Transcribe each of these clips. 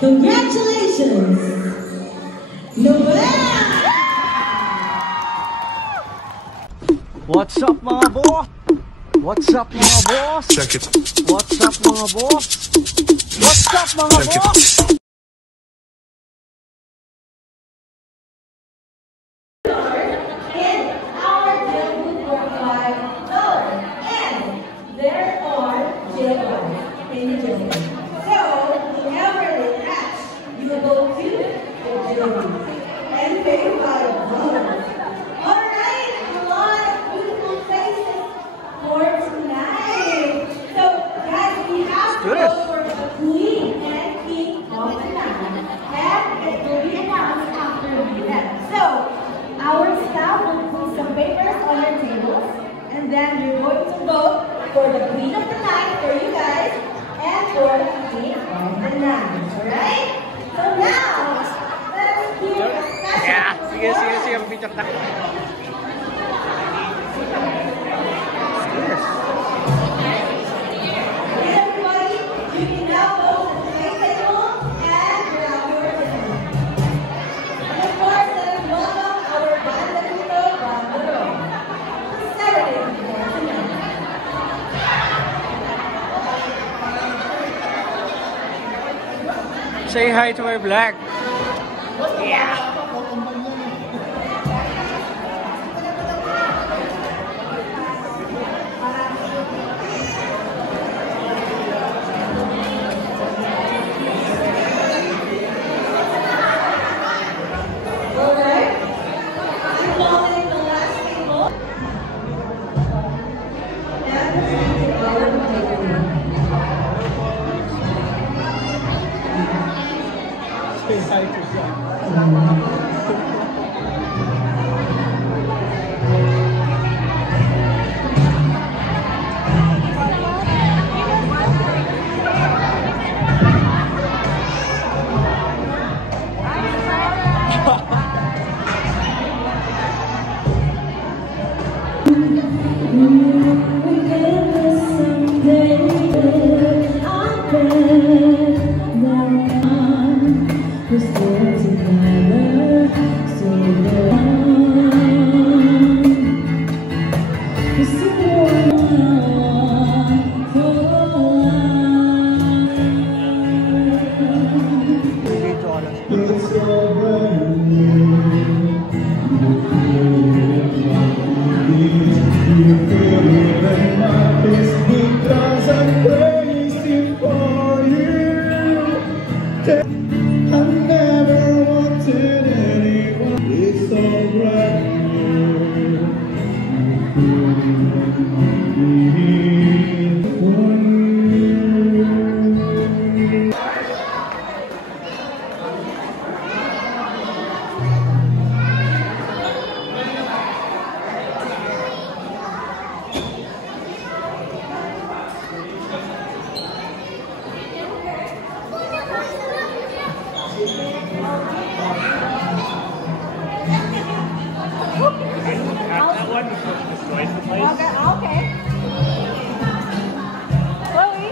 Congratulations, Noel! What's up mga boss? What's up mga boss? Check it. What's up mga boss? What's up mga Check it. boss? Then you're going to vote for the Queen of the Night for you guys and for the King of the Night. Alright? So now, let's hear a special. Yeah, sige, picture tayo. Okay, everybody, you can now vote at the main table and grab your ticket. And of course, let's welcome our band that we know from the room. Saturday. Say hi to my vlog. Yeah. Alright. I'm calling the last table. And our table. Say hi to Sam. Okay. Chloe.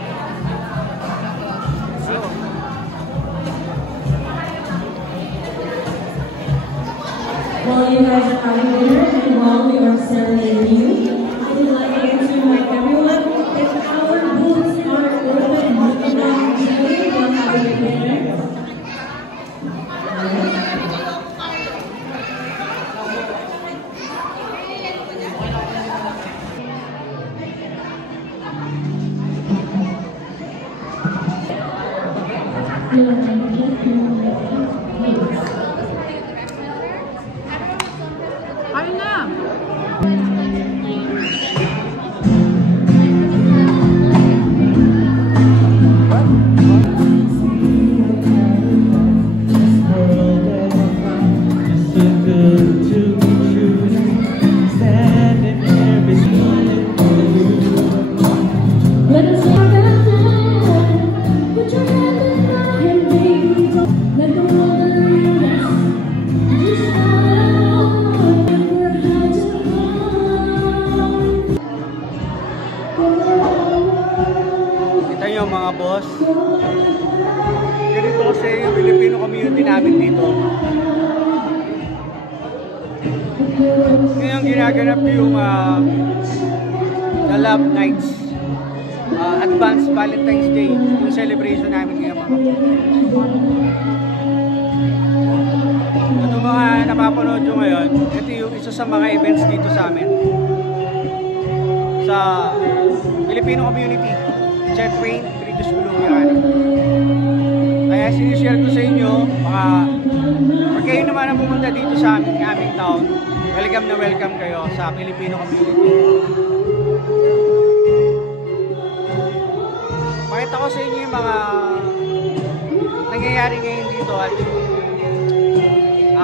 While you guys are having dinner and while we are serenading you, I would like again to remind everyone if our booths are open, you cannot leave while having dinner. Ayun na! Standing here beside namin dito. Ngayon ginaganap yung The Love Nights. Advanced Valentine's Day. Yung celebration namin ngayon. Ito mga napapanood nyo ngayon, ito yung isa sa mga events dito sa amin. Sa Filipino community. Chet Wayne, British Columbia. Kaya sinishare ko sa inyo, pag kayo naman ang pumunta dito sa aming town, welcome na welcome kayo sa Filipino community. Pakita ko sa inyo yung mga nangyayari ngayon dito at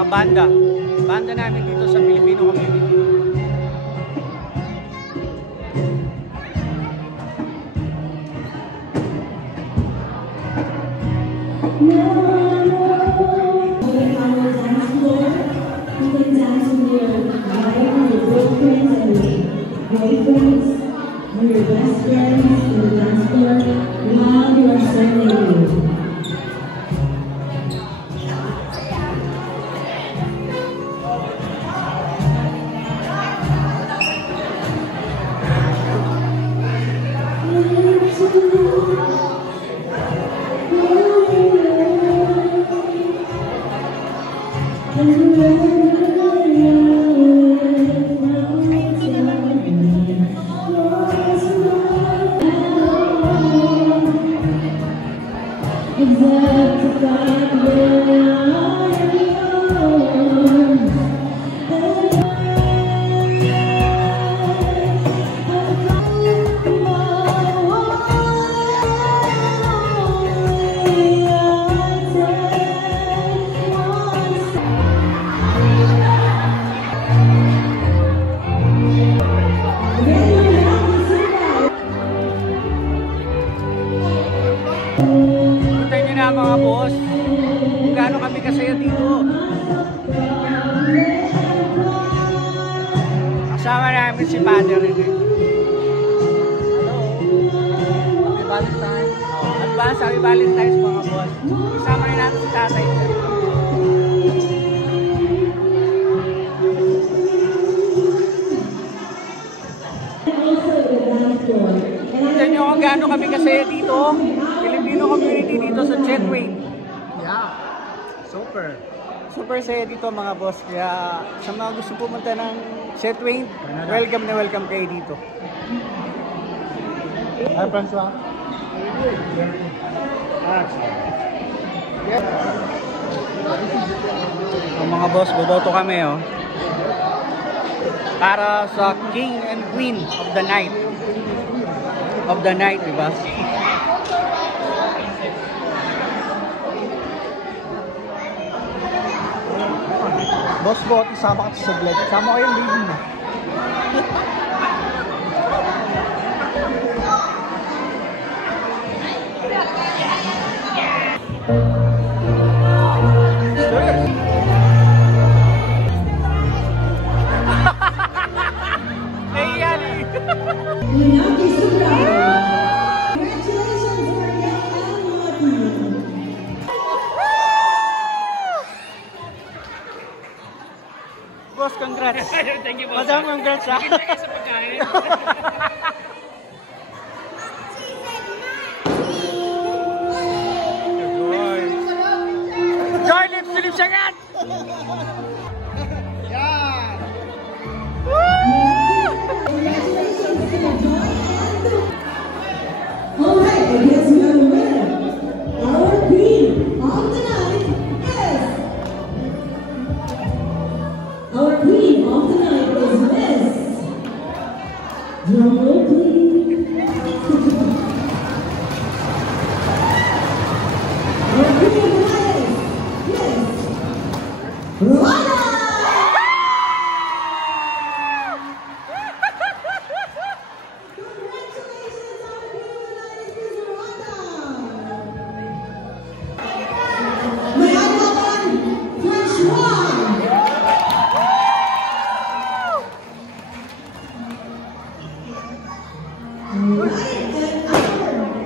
banda namin dito sa Filipino community. Boyfriends, or your best friends in the dance floor while you are serenading. Mga boss, kung gaano kami kasaya dito. Kasama namin si Father rin. Hello. Happy Valentine's. Advance, happy Valentine's mga boss. Kasama rin natin si tatay. Tignan nyo kung gaano kami kasaya dito. Filipino community dito sa Chet Wayne. Yeah. Super saya dito mga boss. Kaya sa mga gusto pumunta ng Chet Wayne, welcome na welcome kayo dito. Hi, Francois. Mga boss, boboto kami oh. Para sa King and Queen of the Night. Diba? Boss Bot, isama ka sa vlog. Sama ko yung baby mo. Boss, congrats. Thank you, boss. Madam, congrats ha. Sa pagkain. Joy, lips agad! Yan! Alright, I guess we have a winner. Our queen of the night is... Our queen of the night is Miss... Drum roll, please. Our queen of the night is Miss... Rwanda!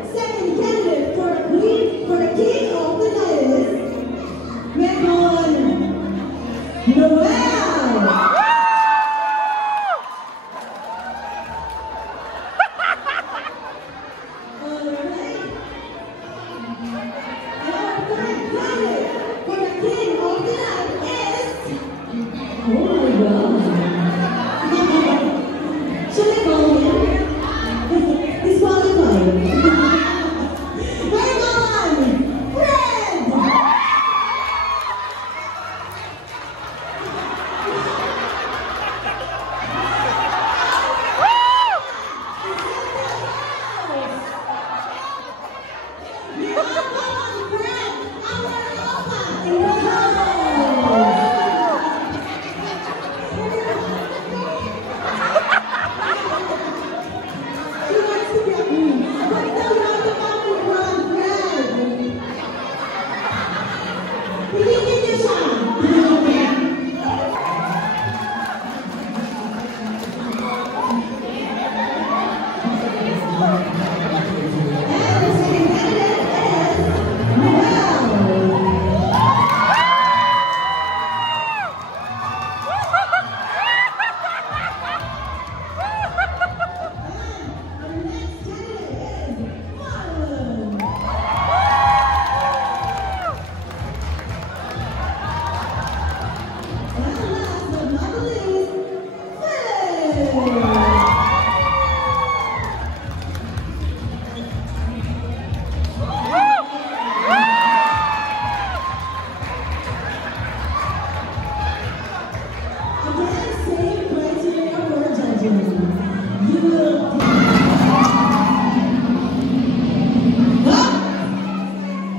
Second candidate for the king of the night is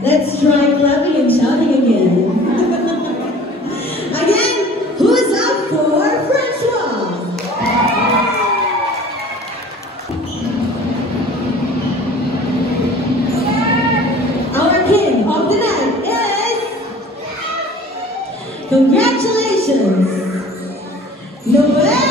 Let's try clapping and shouting again. Again, who's up for Francois? Our king of the night is... Congratulations, Noel!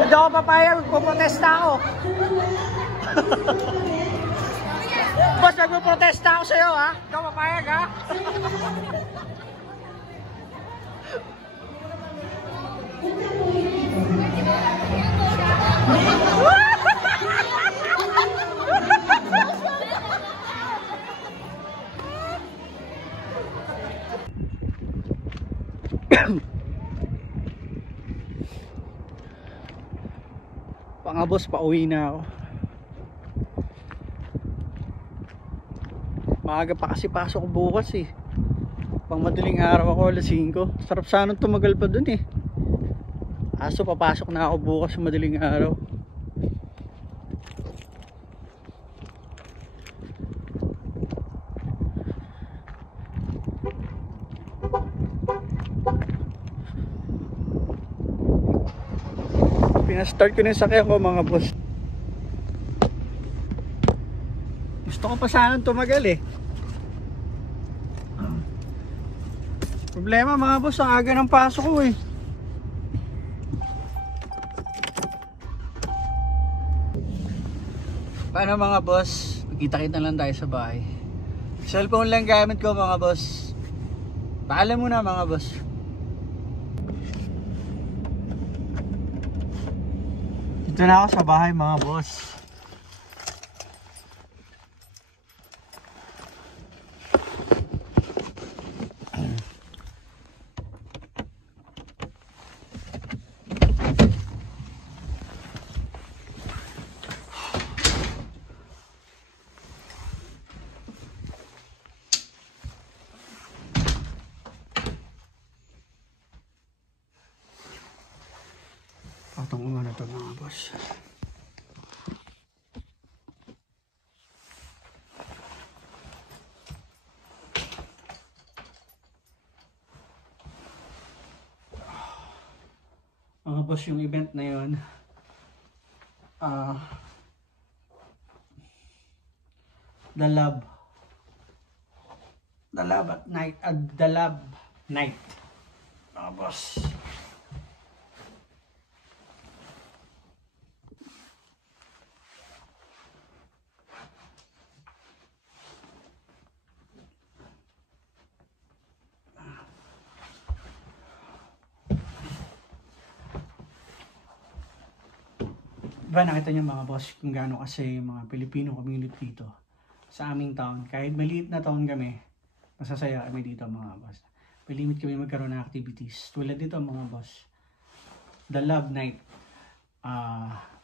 Hindi ako papayag, puprotesta ako. Boss, nagpuprotesta ako sa'yo, ha? Hindi ako papayag, ha? Mga boss, pauwi na ako. Maaga pa kasi pasok ko bukas eh. Pang madaling araw ako, alas 5. Sarap sanang tumagal pa dun eh. Aso papasok na ako bukas sa madaling araw. Pinastart ko na yung sakyan ko mga boss. Gusto ko pa sanang tumagal eh. Problema mga boss, ang aga ng pasok ko eh. Paano mga boss? Magkita-kita lang tayo sa bahay. Cellphone lang gamit ko mga boss. Paalam mo na mga boss. Dito na ako sa bahay mga boss. Patong umano ito mga boss. Mga boss, yung event na yun The Love at Night, The Love Night mga boss. Diba nakita niyo mga boss kung gaano kasi mga Filipino community dito sa aming town. Kahit maliit na town kami, masasaya kami dito mga boss. Malimit kami magkaroon ng activities. Tulad dito mga boss, The Love Night,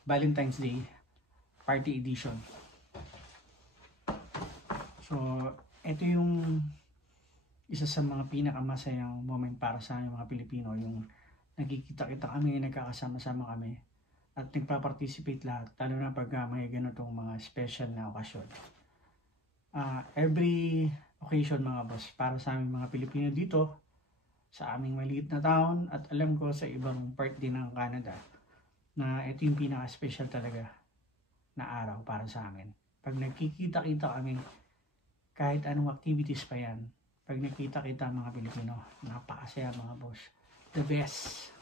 Valentine's Day Party Edition. So, ito yung isa sa mga pinakamasayang moment para sa aming mga Pilipino. Yung nagkikita-kita kami, nagkakasama-sama kami. At nagpa-participate lahat, lalo na pag may ganitong mga special na okasyon. Every occasion mga boss, para sa aming mga Pilipino dito, sa aming maliit na town, at alam ko sa ibang part din ng Canada, na ito yung pinaka-special talaga na araw para sa amin. Pag nagkikita-kita kami, kahit anong activities pa yan, pag nagkita-kita mga Pilipino, napakasaya mga boss. The best.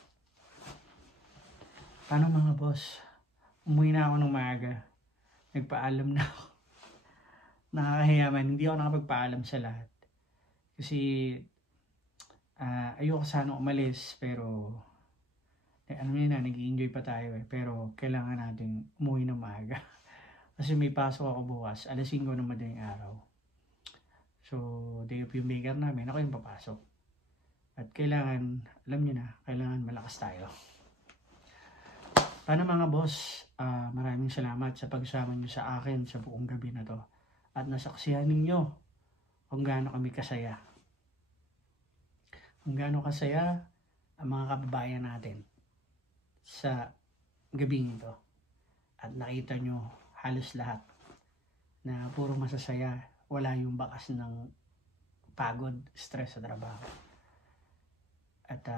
Paano mga boss? Umuwi na ako ng maaga. Nagpaalam na ako. Nakakahiya man, hindi ako nakapagpaalam sa lahat. Kasi ayoko sana umalis, pero ano yun na, nag-i-enjoy pa tayo eh. Pero kailangan natin umuwi ng maaga. Kasi may pasok ako bukas, alas 5 ng madaling araw. So, day of yung maker namin, ako yung papasok. At kailangan, alam nyo na, kailangan malakas tayo. Paano mga boss, maraming salamat sa pagsama nyo sa akin sa buong gabi na to. At nasaksihan ninyo kung gaano kami kasaya. Kung gaano kasaya ang mga kababayan natin sa gabing ito. At nakita nyo halos lahat na puro masasaya. Wala yung bakas ng pagod, stress sa trabaho. At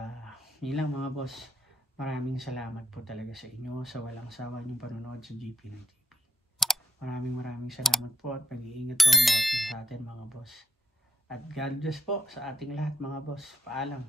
yun lang mga boss. Maraming salamat po talaga sa inyo sa walang sawa niyong panonood sa GP ng TV. Maraming salamat po at pag-iingat po bawat isa sa atin mga boss. At God bless po sa ating lahat mga boss. Paalam.